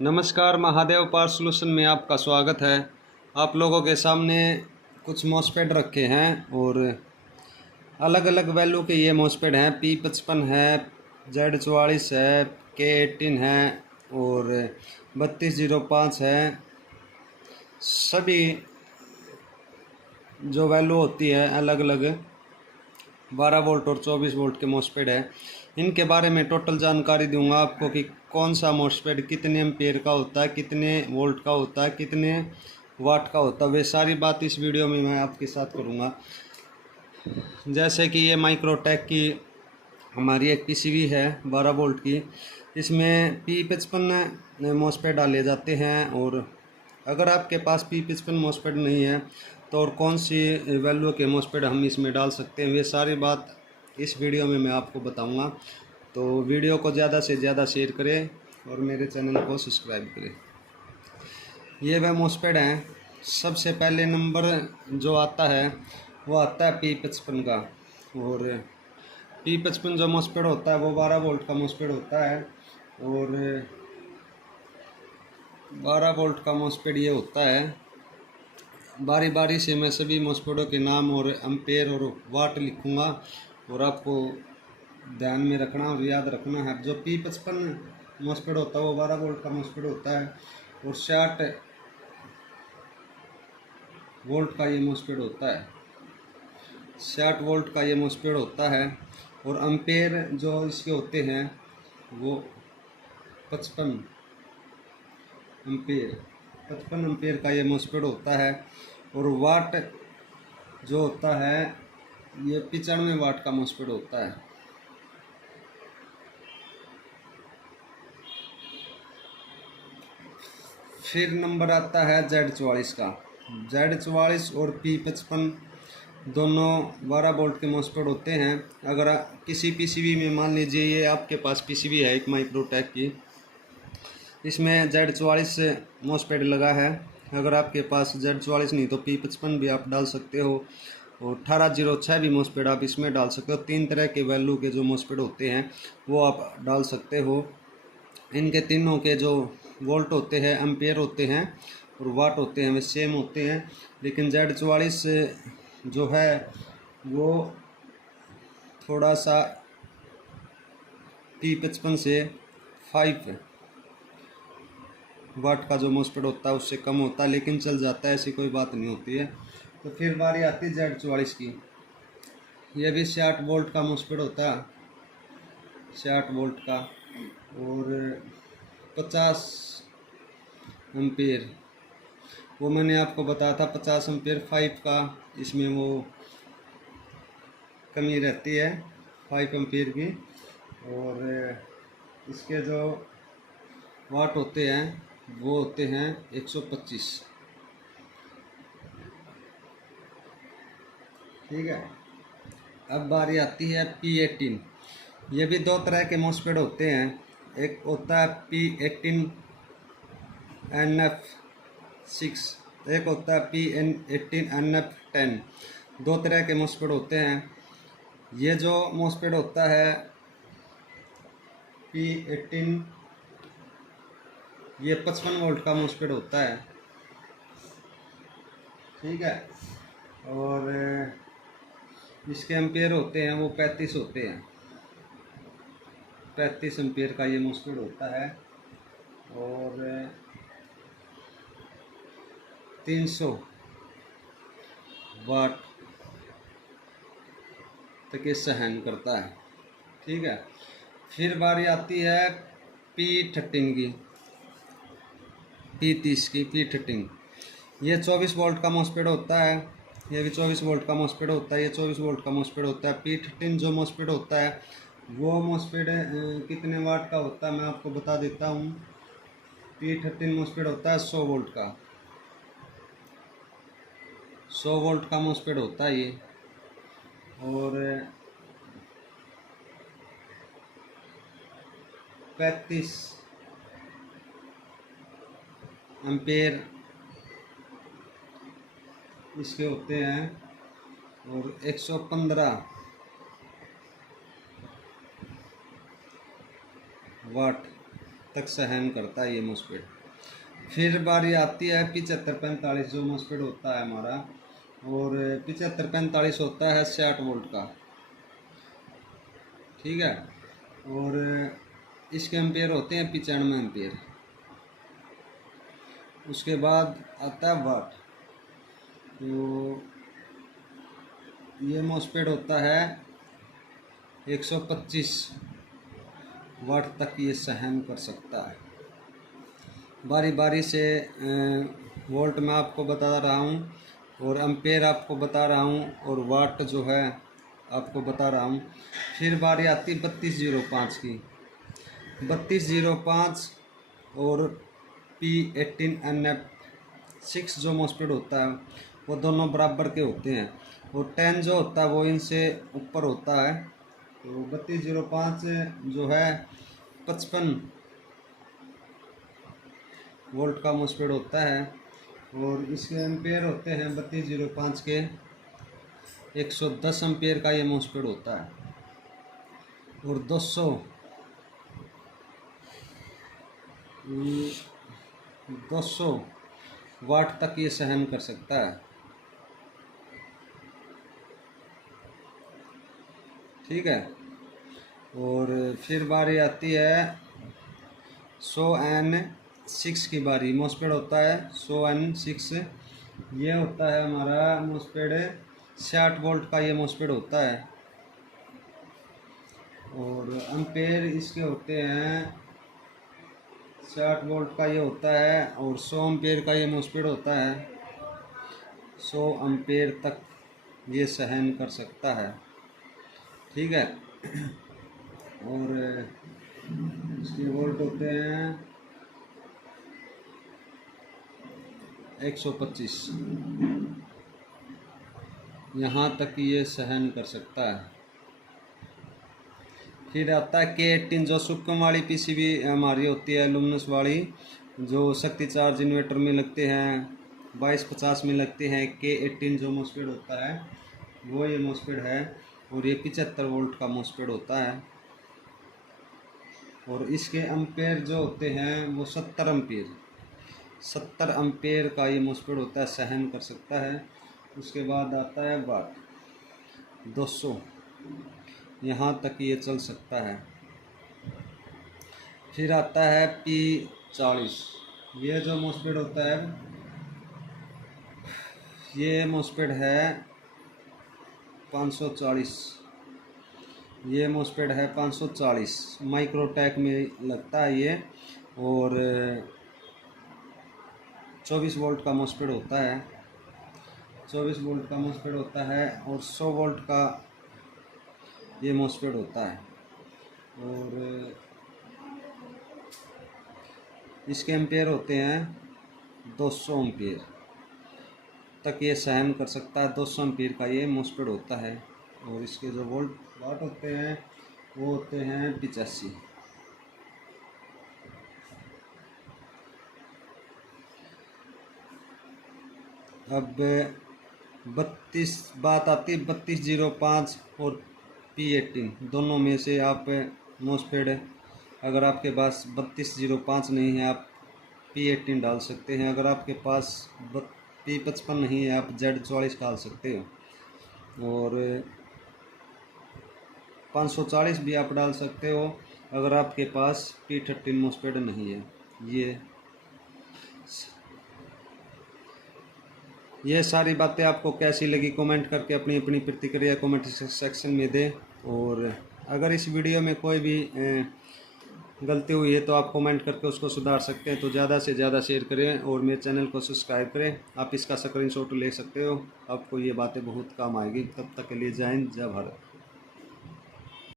नमस्कार, Mahadev power solution में आपका स्वागत है। आप लोगों के सामने कुछ मॉसफेट रखे हैं और अलग अलग वैल्यू के ये मॉसफेट हैं। P55 है, Z44 है, K18 है और 3205 है। सभी जो वैल्यू होती है अलग अलग 12 वोल्ट और 24 वोल्ट के मॉसफेट है। इनके बारे में टोटल जानकारी दूंगा आपको कि कौन सा मॉसफेट कितने एम्पेयर का होता है, कितने वोल्ट का होता है, कितने वाट का होता है। वे सारी बात इस वीडियो में मैं आपके साथ करूंगा। जैसे कि ये माइक्रोटेक की हमारी एक पीसीबी है 12 वोल्ट की। इसमें P55 मॉसफेट डाले जाते हैं और अगर आपके पास P55 मॉसफेट नहीं है तो और कौन सी वैल्यू के मॉसफेट हम इसमें डाल सकते हैं, ये सारी बात इस वीडियो में मैं आपको बताऊंगा। तो वीडियो को ज़्यादा से ज़्यादा शेयर करें और मेरे चैनल को सब्सक्राइब करें। ये वह मॉसफेट हैं। सबसे पहले नंबर जो आता है वो आता है P55 का। और P55 जो मॉसफेट होता है वो 12 वोल्ट का मॉसफेट होता है। और 12 वोल्ट का मॉसफेट ये होता है। बारी बारी से मैं सभी मॉसफेटों के नाम और एम्पेयर और वाट लिखूंगा और आपको ध्यान में रखना और याद रखना है। जो P55 मॉसफेट होता है वो 12 वोल्ट का मॉसफेट होता है और 60 वोल्ट का ये मॉसफेट होता है। 60 वोल्ट का ये मॉसफेट होता है और एम्पेयर जो इसके होते हैं वो 55 एम्पेयर का ये मॉसफेट होता है। और वाट जो होता है ये 95 वाट का मॉसफेट होता है। फिर नंबर आता है Z44 का। Z44 और P55 दोनों 12 वोल्ट के मॉसफेट होते हैं। अगर किसी पीसीबी में मान लीजिए ये आपके पास पीसीबी है एक माइक्रोटेक की, इसमें Z44 मॉसफेट लगा है। अगर आपके पास Z44 नहीं तो P55 भी आप डाल सकते हो और 1806 भी मॉसफेट आप इसमें डाल सकते हो। 3 तरह के वैल्यू के जो मॉसफेट होते हैं वो आप डाल सकते हो। इनके तीनों के जो वोल्ट होते हैं, एम्पेयर होते हैं और वाट होते हैं वे सेम होते हैं। लेकिन Z44 जो है वो थोड़ा सा P55 से 5 वाट का जो मॉसफेट होता है उससे कम होता है, लेकिन चल जाता है, ऐसी कोई बात नहीं होती है। तो फिर बारी आती है Z44 की। यह भी 60 वोल्ट का मॉसफेट होता है, 60 वोल्ट का और 50 एम्पेयर। वो मैंने आपको बताया था 50 एम्पेयर 5 का, इसमें वो कमी रहती है 5 एम्पेयर की। और इसके जो वाट होते हैं वो होते हैं 125। ठीक है। अब बारी आती है P18। ये भी दो तरह के मॉसफेट होते हैं। एक होता है P18 NF6, एक होता है P18 NF10। दो तरह के मॉसफेट होते हैं। ये जो मॉसफेट होता है P18 ये 55 वोल्ट का मॉसफेट होता है। ठीक है। और इसके एम्पेयर होते हैं वो 35 होते हैं। 35 एम्पेयर का ये मॉसफेट होता है और 300 वाट तक ये सहन करता है। ठीक है। फिर बारी आती है P13 की, P30 की। P13 ये 24 वोल्ट का मॉसफेट होता है। ये भी 24 वोल्ट का मॉसफेट होता है। ये 24 वोल्ट का मॉसफेट होता है। P13 जो मॉसफेट होता है वो मॉसफेट कितने वाट का होता है मैं आपको बता देता हूँ। P13 मॉसफेट होता है 100 वोल्ट का। 100 वोल्ट का मॉसफेट होता है ये। और 35 एम्पेयर इसके होते हैं और 115 वाट तक सहन करता है ये मॉस्फेट। फिर बारी आती है 7545 जो मॉस्फेट होता है हमारा, और 7545 होता है 60 वोल्ट का, ठीक है। और इसके एम्पेयर होते हैं 95 एम्पेयर। उसके बाद आता है वाट, तो ये मॉस्फेट होता है 125 वाट तक ये सहन कर सकता है। बारी बारी से वोल्ट मैं आपको बता रहा हूँ, और एम्पेयर आपको बता रहा हूँ, और वाट जो है आपको बता रहा हूँ। फिर बारी आती 3205 की। 3205 और P18NF6 जो मॉस्फेट होता है वो दोनों बराबर के होते हैं, और 10 जो होता है वो इनसे ऊपर होता है। तो 3205 जो है 55 वोल्ट का मॉस्फेट होता है, और इसके एम्पेयर होते हैं 3205 के 110 एम्पेयर का ये मॉस्फेट होता है, और 200 वाट तक ये सहन कर सकता है, ठीक है। और फिर बारी आती है 100N6 की बारी। मॉस्फेट होता है 100N6, ये होता है हमारा मॉस्फेट 60 वोल्ट का ये मॉस्फेट होता है, और एम्पेयर इसके होते हैं 60 वोल्ट का ये होता है, और 100 एम्पेयर का ये मॉस्फेट होता है। 100 एम्पेयर तक ये सहन कर सकता है, ठीक है। और इसके वोल्ट होते हैं 125, यहाँ तक ये सहन कर सकता है। फिर आता है K18 जो सूक्ष्म वाली पीसीबी हमारी होती है, लुमिनस वाली, जो शक्ति चार्ज इन्वर्टर में लगते हैं, 2250 में लगते हैं। K18 जो मॉस्फेट होता है वो ये मॉस्फेट है, और ये 75 वोल्ट का मॉस्फेट होता है, और इसके एम्पेयर जो होते हैं वो 70 एम्पेयर का ये मॉस्फेट होता है, सहन कर सकता है। उसके बाद आता है वाट 200, यहाँ तक ये चल सकता है। फिर आता है P40, ये जो मॉस्फेट होता है ये मॉस्फेट है 540, ये मॉस्फेट है 540 माइक्रोटेक में लगता है ये, और 24 वोल्ट का मॉस्फेट होता है। 24 वोल्ट का मॉस्फेट होता है, और 100 वोल्ट का ये मॉस्फेट होता है, और इसके एम्पेयर होते हैं 200 एम्पेयर तक ये सहन कर सकता है। 200 एम्पेयर का ये मॉस्फेट होता है, और इसके जो वाट होते हैं वो होते हैं 85। अब 32 बात आती है 3205 और P18 दोनों में से आप मॉस्फेट, अगर आपके पास 3205 नहीं है आप P18 डाल सकते हैं। अगर आपके पास P55 नहीं है आप Z44 डाल सकते हो, और 540 भी आप डाल सकते हो अगर आपके पास P13 मॉस्फेट नहीं है। ये सारी बातें आपको कैसी लगी कमेंट करके अपनी अपनी प्रतिक्रिया कमेंट सेक्शन में दें, और अगर इस वीडियो में कोई भी गलती हुई है तो आप कमेंट करके उसको सुधार सकते हैं। तो ज़्यादा से ज़्यादा शेयर करें और मेरे चैनल को सब्सक्राइब करें। आप इसका स्क्रीनशॉट ले सकते हो, आपको ये बातें बहुत काम आएगी। तब तक के लिए जय हिंद, जय भारत।